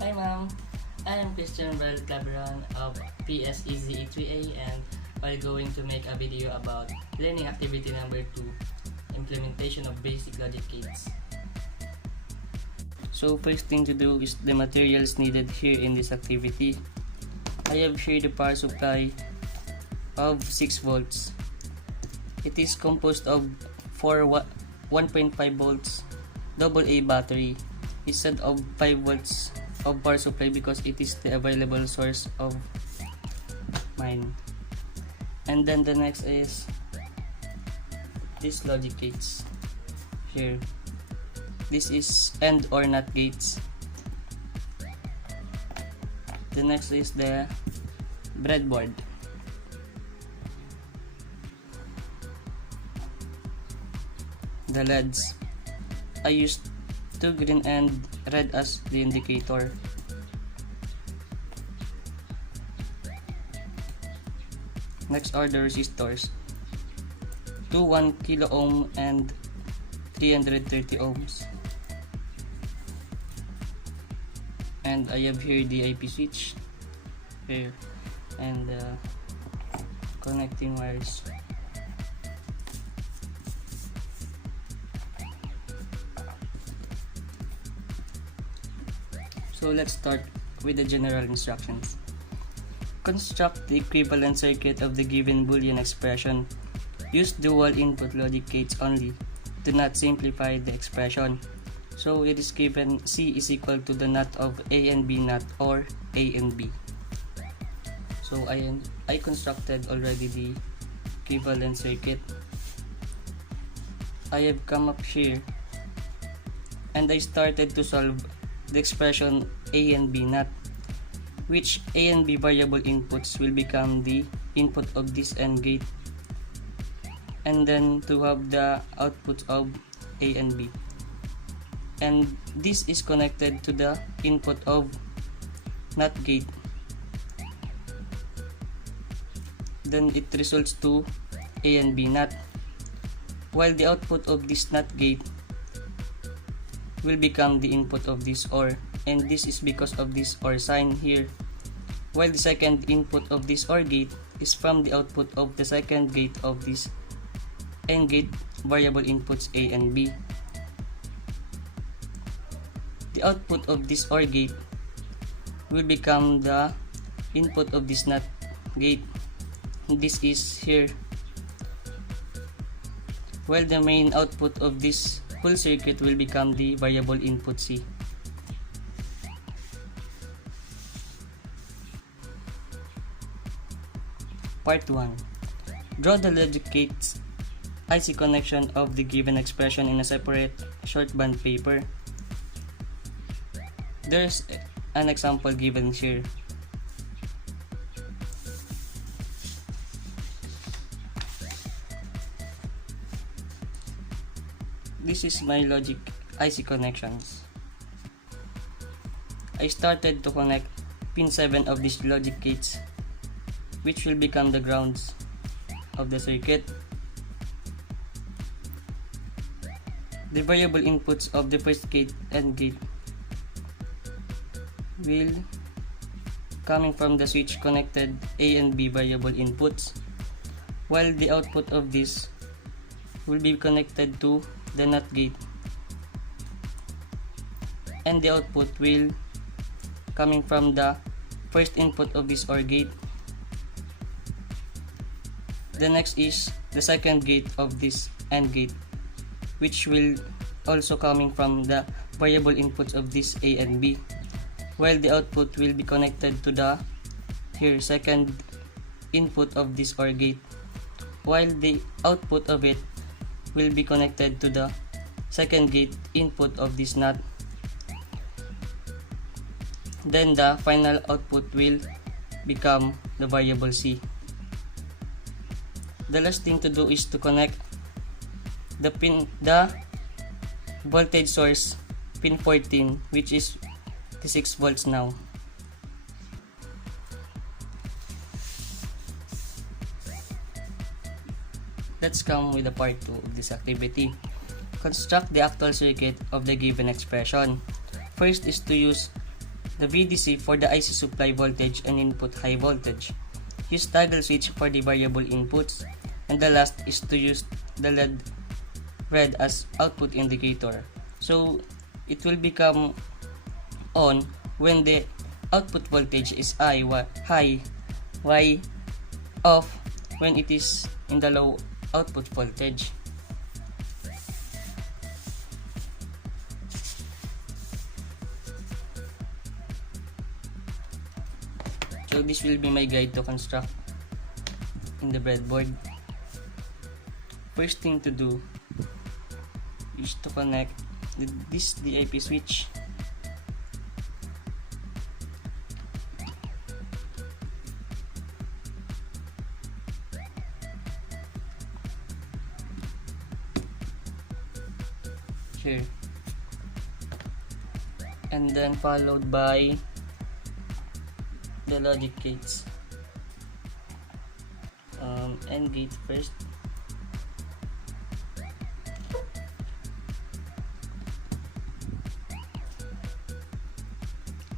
Hi ma'am, I am Christian Bell Cabron of PSEZE3A and we're going to make a video about learning activity number 2, implementation of basic logic gates. So first thing to do is the materials needed here in this activity. I have here the power supply of 6 volts. It is composed of 1.5 volts AA battery instead of 5 volts of power supply because it is the available source of mine. And then the next is these logic gates here. This is AND or NOT gates. The next is the breadboard. The LEDs. I used 2 green and red as the indicator. Next are the resistors. 2 1 kilo ohm and 330 ohms. And I have here the IP switch here and connecting wires. So let's start with the general instructions. Construct the equivalent circuit of the given Boolean expression. Use dual input logic gates only. Do not simplify the expression. So it is given C is equal to the NOT of A and B NOT or A and B. So I constructed already the equivalent circuit. I have come up here and I started to solve the expression A and B NOT, which A and B variable inputs will become the input of this AND gate, and then to have the output of A and B, and this is connected to the input of NOT gate. Then it results to A and B NOT, while the output of this NOT gate will become the input of this OR, and this is because of this OR sign here, while the second input of this OR gate is from the output of the second gate of this AND gate variable inputs A and B. The output of this OR gate will become the input of this NOT gate. This is here, while the main output of this whole circuit will become the variable input C. Part 1. Draw the logic gates IC connection of the given expression in a separate short band paper. There's an example given here. This is my logic IC connections. I started to connect pin 7 of these logic gates, which will become the grounds of the circuit. The variable inputs of the first gate and gate will coming from the switch connected A and B variable inputs, while the output of this will be connected to the NOT gate, and the output will coming from the first input of this OR gate. The next is the second gate of this AND gate, which will also coming from the variable inputs of this A and B, while the output will be connected to the here second input of this OR gate, while the output of it will be connected to the second gate input of this NOT. Then the final output will become the variable C. The last thing to do is to connect the voltage source pin 14, which is the 6 volts now. Let's come with the part 2 of this activity. Construct the actual circuit of the given expression. First is to use the VDC for the IC supply voltage and input high voltage. Use toggle switch for the variable inputs, and the last is to use the LED red as output indicator. So it will become on when the output voltage is high, Y off when it is in the low output voltage. So this will be my guide to construct in the breadboard. First thing to do is to connect this DIP switch. Here. And then followed by the logic gates. AND gate first.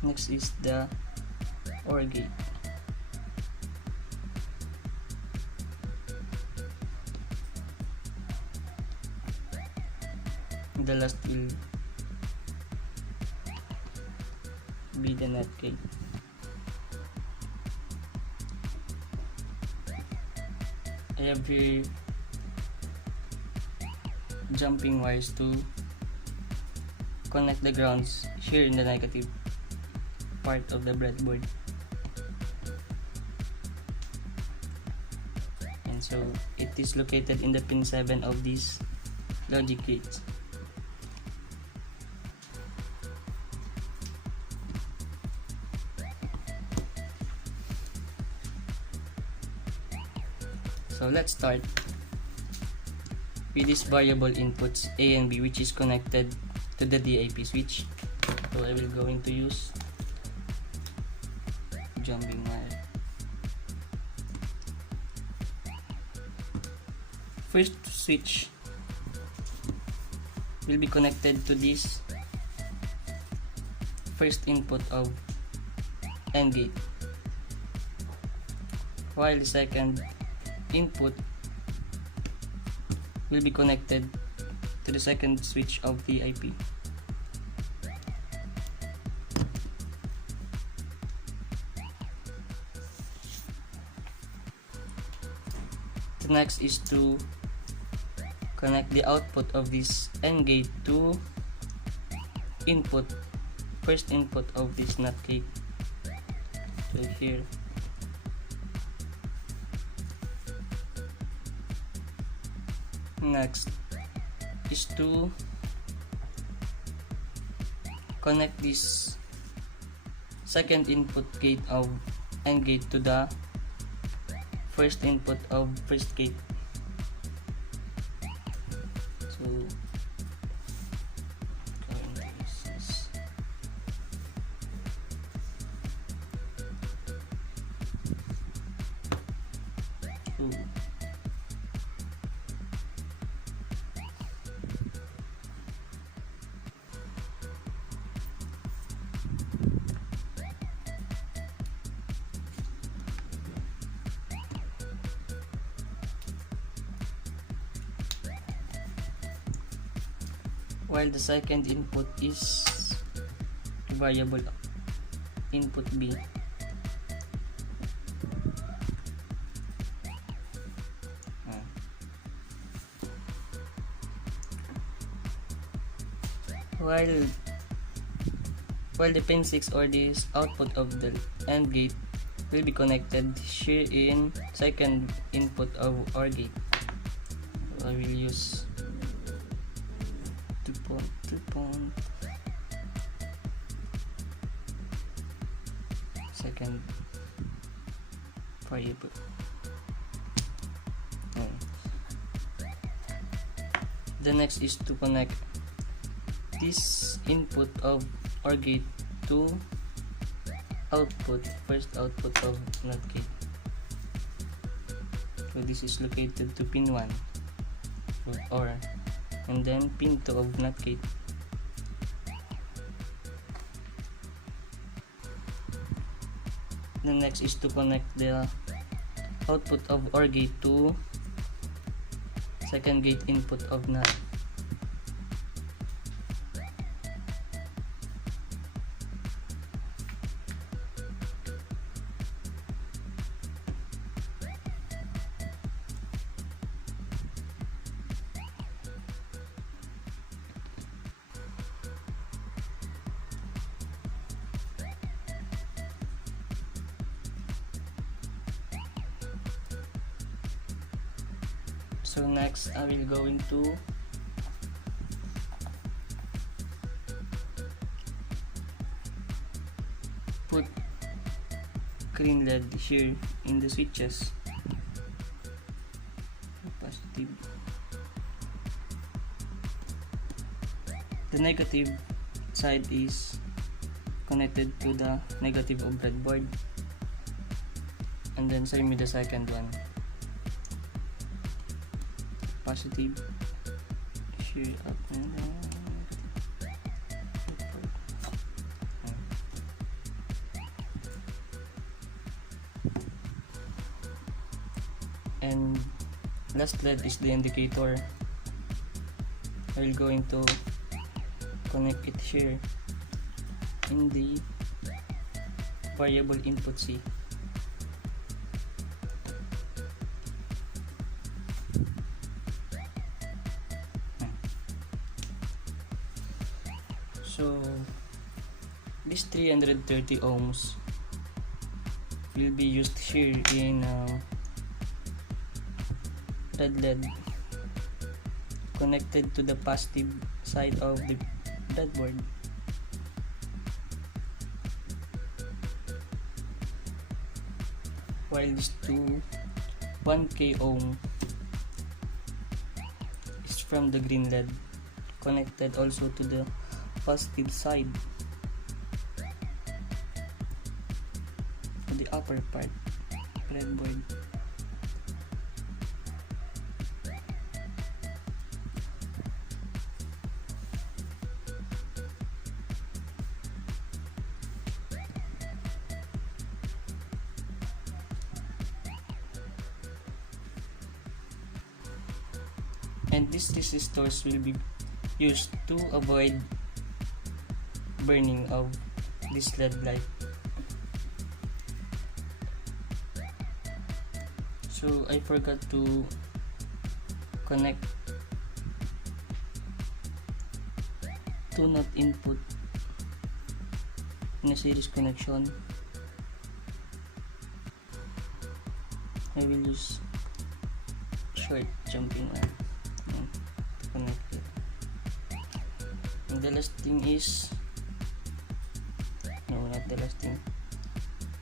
Next is the OR gate. The last will be the NOT gate. I have here jumping wires to connect the grounds here in the negative part of the breadboard. And so it is located in the pin 7 of these logic gates. So let's start with these variable inputs A and B, which is connected to the DIP switch. So I will going to use jumping wire. First switch will be connected to this first input of AND gate, while the second input will be connected to the second switch of the IP. The next is to connect the output of this AND gate to first input of this NOT gate. So here. Next is to connect this second input gate of AND gate to the first input of first gate. So while the second input is variable input B. While the pin 6 or this output of the AND gate will be connected here in second input of OR gate. So I will use 2 point second variable. The next is to connect this input of OR gate to first output of NOT gate. So this is located to pin 1 for OR, and then pin 2 of NOT gate. The next is to connect the output of OR gate to second gate input of NAND. So next, I will go into put green LED here in the switches. Positive. The negative side is connected to the negative of breadboard, and then same with the second one. Positive here up and down. And last LED is the indicator. I'm going to connect it here in the variable input C. So this 330 ohms will be used here in red LED connected to the positive side of the breadboard. While this 1K ohm is from the green LED connected also to the positive side of the upper part breadboard. And these resistors will be used to avoid burning of this LED light. So I forgot to connect 2-NOT input in a series connection. I will use short jumping line to connect it. And the last thing is, no, not the last thing,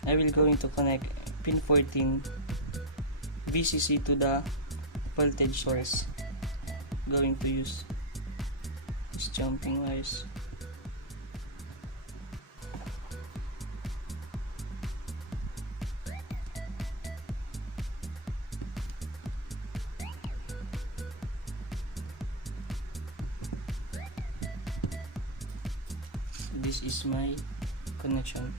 I will going to connect pin 14 VCC to the voltage source. Going to use these jumping wires. This is my connection.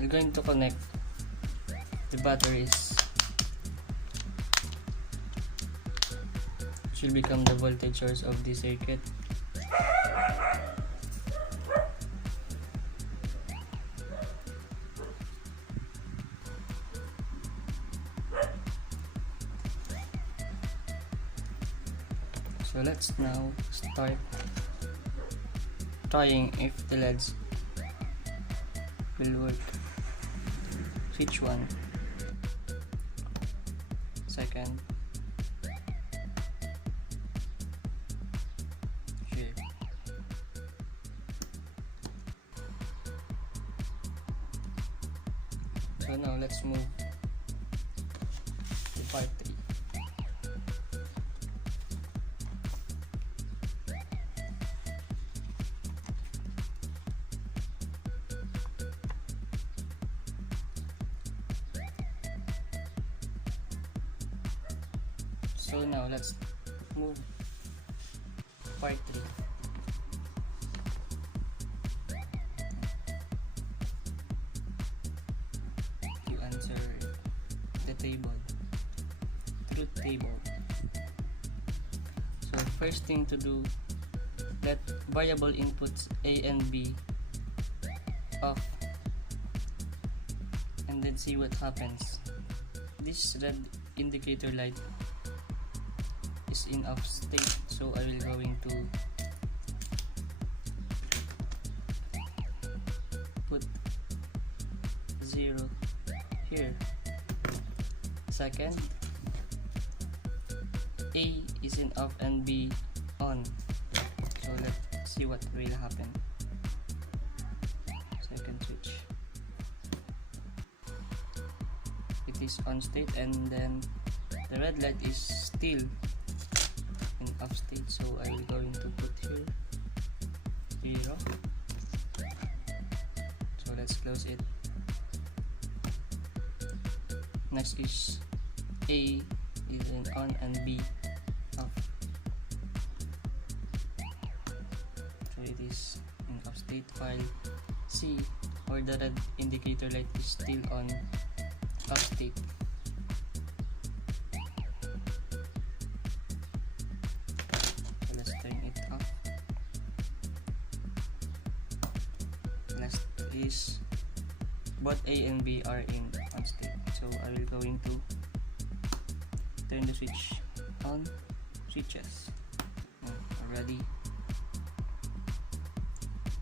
I'm going to connect the batteries, which will become the voltage source of the circuit. So let's now start trying if the LEDs will work. Switch 1, second, here. So now let's move to part 3. So now let's move part 3. To answer the table, truth table. So first thing to do, let variable inputs A and B off, and then see what happens. This red indicator light is in off state, so I will going to put 0 here. Second, A is in off and B on, so let's see what will happen. Second switch, it is on state, and then the red light is still in off state, so I will going to put here 0. So let's close it. Next is A is in on and B off, so it is in off state, while C, or the red indicator light, is still on off state. So let's turn it off. Next is both A and B are in on state, so I will going to turn the switch on, switches already,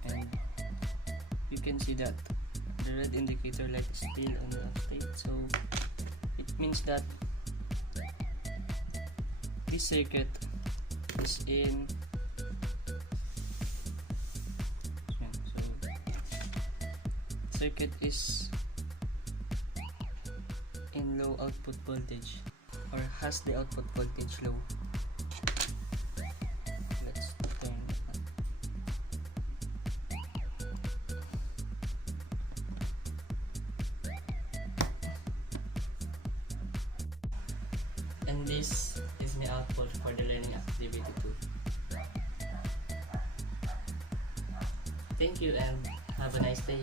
and you can see that the red indicator light is still on the off state, so it means that this circuit is in low output voltage, or has the output voltage low. Let's turn it on. And this is my output for the learning activity 2. Thank you and have a nice day.